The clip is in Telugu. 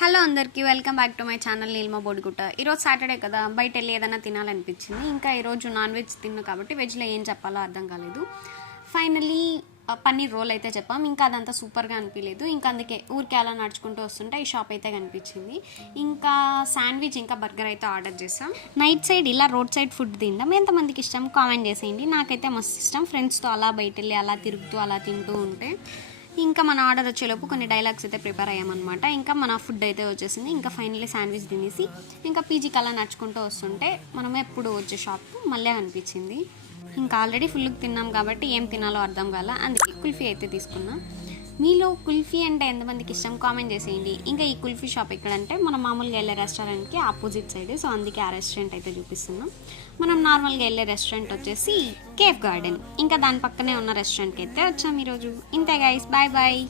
హలో అందరికీ welcome back to my channel Neelima Bodigutta. ఈరోజు సాటర్డే కదా, బయట వెళ్ళి ఏదైనా తినాలనిపించింది. ఇంకా ఈరోజు నాన్ వెజ్ తిన్నా కాబట్టి వెజ్లో ఏం చెప్పాలో అర్థం కాలేదు. ఫైనలీ పన్నీర్ రోల్ అయితే చెప్పాం. ఇంకా అదంతా సూపర్గా అనిపించలేదు. ఇంకా అందుకే ఊరికే అలా నడుచుకుంటూ వస్తుంటే ఈ షాప్ అయితే కనిపించింది. ఇంకా శాండ్విచ్ ఇంకా బర్గర్ అయితే ఆర్డర్ చేసాం. నైట్ సైడ్ ఇలా రోడ్ సైడ్ ఫుడ్ తిందాం. ఎంతమందికి ఇష్టం కామెంట్ చేసేయండి. నాకైతే మస్తు ఇష్టం. ఫ్రెండ్స్తో అలా బయట వెళ్ళి అలా తిరుగుతూ అలా తింటూ ఉంటే. ఇంకా మన ఆర్డర్ వచ్చేలోపు కొన్ని డైలాగ్స్ అయితే ప్రిపేర్ అయ్యామన్నమాట. ఇంకా మన ఫుడ్ అయితే వచ్చేసింది. ఇంకా ఫైనల్లీ శాండ్విచ్ తినేసి ఇంకా పీజీకి అలా నడుచుకుంటూ వస్తుంటే మనం ఎప్పుడు వచ్చే షాప్ మళ్ళీ అనిపించింది. ఇంకా ఆల్రెడీ ఫుల్గా తిన్నాం కాబట్టి ఏం తినాలో అర్థం కాల. అందుకే కుల్ఫీ అయితే తీసుకున్నాం. మీలో కుల్ఫీ అంటే ఎంతమందికి ఇష్టం కామెంట్ చేసేయండి. ఇంకా ఈ కుల్ఫీ షాప్ ఎక్కడంటే మనం మామూలుగా వెళ్ళే రెస్టారెంట్కి ఆపోజిట్ సైడ్. సో అందుకే ఆ రెస్టారెంట్ అయితే చూపిస్తున్నాం. మనం నార్మల్గా వెళ్ళే రెస్టారెంట్ వచ్చేసి కేఫ్ గార్డెన్. ఇంకా దాని పక్కనే ఉన్న రెస్టారెంట్కి అయితే వచ్చాం ఈరోజు. ఇంతే గైస్, బాయ్ బాయ్.